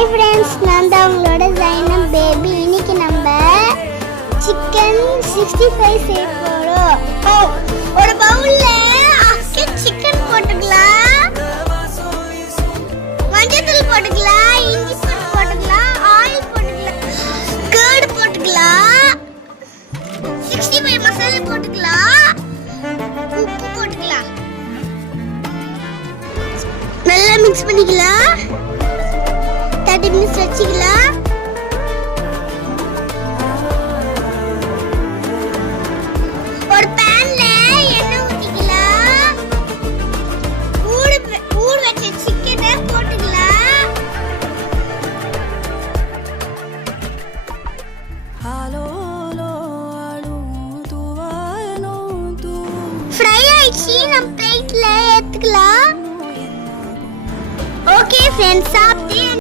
Hi friends, நான் தான் உங்களோட ஜைனம் பேபி. இன்னைக்கு நம்ம சிக்கன் 65 செய்ய போறோம். ஒரு பவுல்ல சிக்கன் போட்டுக்கலாம், மஞ்சள் போட்டுக்கலாம், இஞ்சி போட்டுக்கலாம், ஆயில் போட்டுக்கலாம், கர்ட் போட்டுக்கலாம், 65 மசாலா போட்டுக்கலாம், உப்பு போட்டுக்கலாம். நல்லா மிக்ஸ் பண்ணிக்கலாம். 30 minutes வச்சுக்கலாம். ஒரு பேன்ல எண்ணெய் ஊத்திக்கலாம். ஊற வச்ச சிக்கனை போட்டுக்கலாம். ஃப்ரை ஆயிடுச்சு, நம்ம பிளேட்ல ஏத்துக்கலாம். Okay friends,